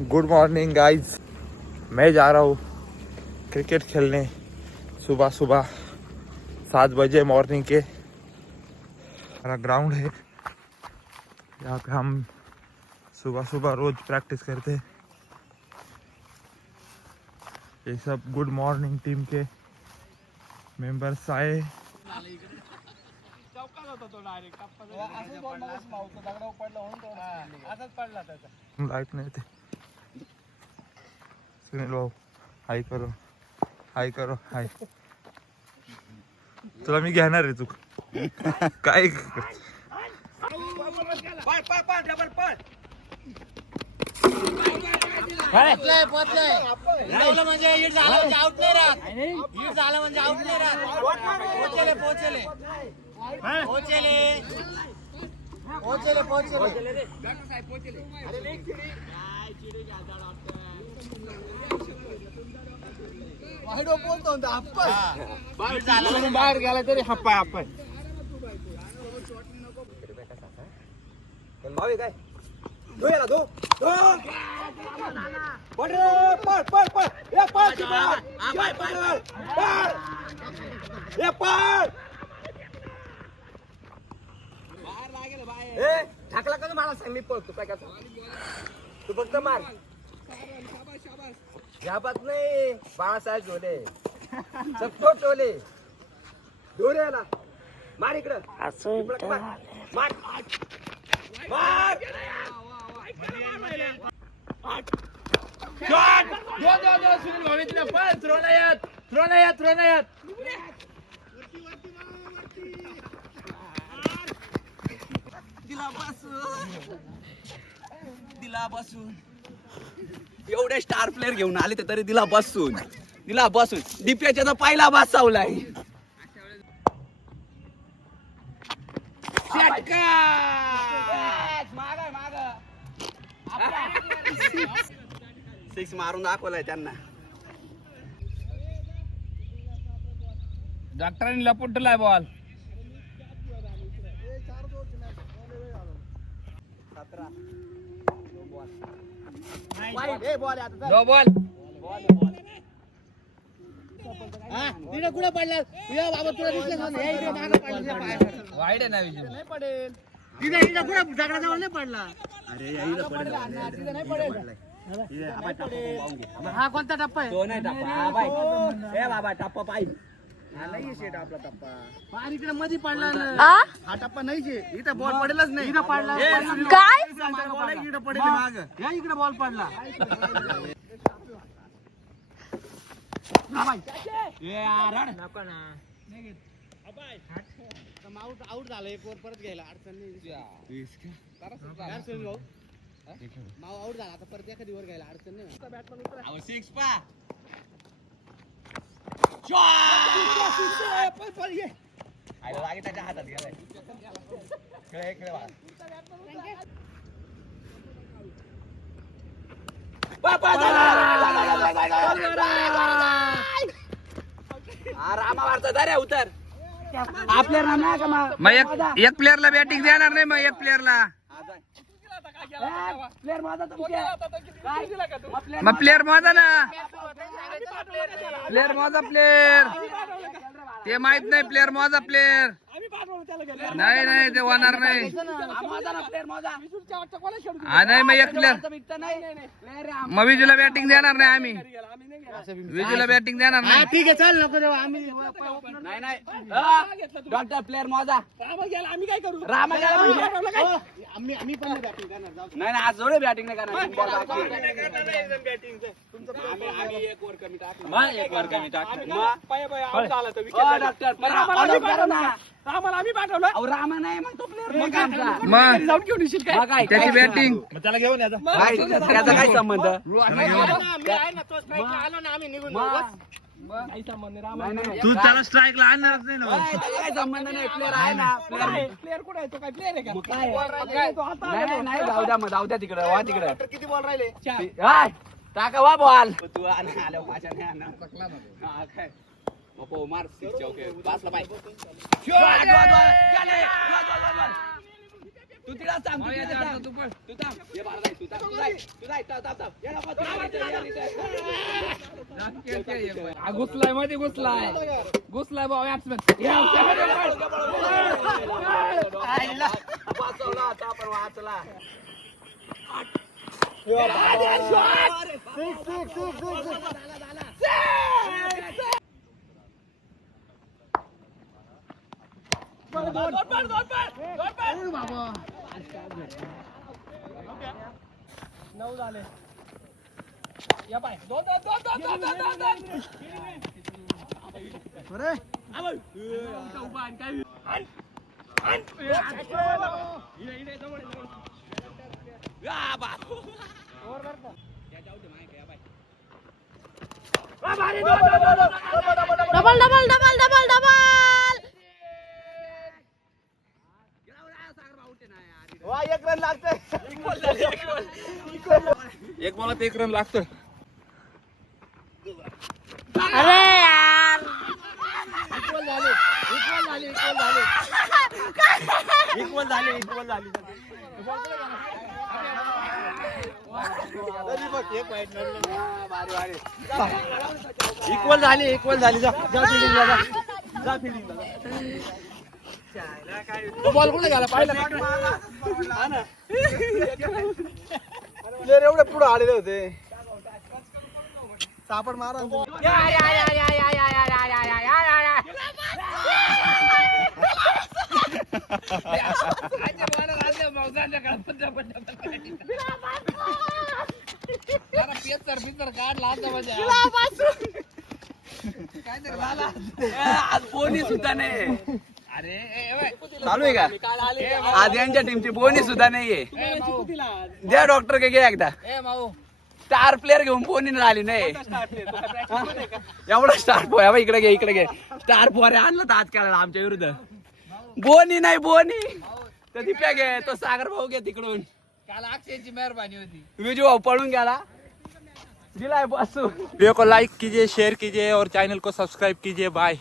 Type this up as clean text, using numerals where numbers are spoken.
Good morning guys. मैं जा रहा हूँ क्रिकेट खेलने सुबह सुबह 7 बजे मॉर्निंग के। हमारा ग्राउंड है, यहाँ पे हम सुबह सुबह रोज प्रैक्टिस करते हैं। ये सब गुड मॉर्निंग टीम के मेंबर्स आए। लाईट नाही ते। सुनील भाऊ हाय करो, हाय करो, हाय। तुला मी घेणार आहे, तू काय म्हणजे हिट झालं म्हणजे आउट नाही राहत. हिट झालं म्हणजे आउट नाही राहत. पोचले पोचले पोचले पोचले पोचले. वाईड बोलतो बाहेर गेला तरी हप्पा हप्पा. भावी काय दो याला दो दो पड रे पड पड पड एक पड पड पड एक पड बाहेर लागेल बाहेर. ए ठाकला का मला सांग, मी पळतो काय कसं. तू फक्त मार. या बात नाही बाळासाहेब झोले सबतो टोले दोरे याला मार इकडं. मार मार शॉट दो दो दो. सुनील भावीतलं पण थ्रो नाही येत, थ्रो नाही येत, थ्रो नाही येत. दिला बसून एवढे स्टार प्लेअर घेऊन आले ते तरी दिला बसून डीपीएचा पहिला बास चावलाय. सिक्स मारून दाखवलाय त्यांना. डॉक्टरांनी लपटलाय बॉल. 17 no ball. तिथे कुठे पडला बाबा, तुला दिसलं वाईड आहे ना विजय. नाही पडेल तिथे तिथे कुठे दगडाजवळ नाही पडला. अरे तिथे नाही पडेल. हा कोणता टप्पा आहे? तो नाही टप्पा. ए बाबा टप्पा पाहिजे. हा नाही शेट आपला टप्पा. आणि इकडे मध्ये पडला ना. हा टप्पा नाही शे. इथं बॉल पडेलच नाही. इथं पडला काय? बॉल इकडे पडेल माग. या इकडे बॉल पडला. आउट झालं. एक वर परत घ्यायला अडचण नाही. माऊ आउट झाला आता परत एखादी वर घ्यायला अडचण नाही. सिक्स पा लागे त्याच्या हातात गेलाय. रामावरचा दर्या उतर. आपल्याला नाही का मग एक प्लेअरला बॅटिंग देणार नाही. मग एक प्लेअरला प्लेअर माझा मग प्लेअर माझा ना. प्लेअर माझा प्लेअर ते माहित नाही. प्लेअर माझा प्लेअर नाही नाही ते होणार नाही. हा नाही मग एक प्लेअर. मग विजूला बॅटिंग देणार नाही आम्ही. विजूला बॅटिंग देणार नाही. ठीक आहे चल नको देऊ आम्ही. नाही नाही डॉक्टर प्लेअर माझा. आम्ही काय करू. रामा आम्ही पण बॅटिंग करणार. नाही नाही आज जोडे बॅटिंग नाही करणार. एक वर कमी टाकणार. एक वर कमी टाकणार. आम्ही पाठवलं. रामा नाही मग तो प्लेअर मग त्याची बॅटिंग त्याला घेऊन या. त्याचा काय संबंध. तू त्याला स्ट्राईकला आणणारच नाही ना. काय संबंध नाही. प्लेअर आहे ना. प्लेअर कुठे आहे तो. काय प्लेअर आहे का. नाही जाऊ द्या मग. जाऊ द्या तिकडे. वा तिकडे किती बॉल राहिले. टाका वा बॉल. तू आल्या माझ्या नाही आणणार. काय मार सिक्स. ओके पासला पाहिजे. तू तिला थांब, तू तिला थांब. तू थांब. ये बाहेर जाय, तू थांब, तू जाय, तू जाय, थांब. ये नको, तू इथे, ये इथे. घुसलाय मध्ये घुसलाय भाऊ बॅट्समॅन. आईला. वाचवला आता, पण वाचला. Double double double double double एक रन लागतंय. एक बॉलात 1 रन लागतं. अरे यार इक्वल झाले. इक्वल झाली. जा फिल्डिंगला बॉल कुठे गेला पाहिलं का? प्लेयर एवढे पुढे आलेले होते. सापड मारा. आज बोनी सुद्धा नाही. चालू आहे का आज यांच्या टीमची बोनी सुद्धा नाहीये. द्या डॉक्टर के एकदा. 4 प्लेयर घेऊन बोनी आली नाही. एवढा स्टार पोया इकडे घे स्टार पोरे आणलं तर आज खेळायला आमच्या विरुद्ध. बोनी नाही बोनी तर दिप्या घे, तो सागर भाऊ घे तिकडून. काल अक्षयची मेहरबानी होती. विजू भाऊ पळून गेला. दिलाय बसू. वीडियो को लाइक कीजिए, शेयर कीजिए और चैनल को सब्सक्राइब कीजिए. बाय.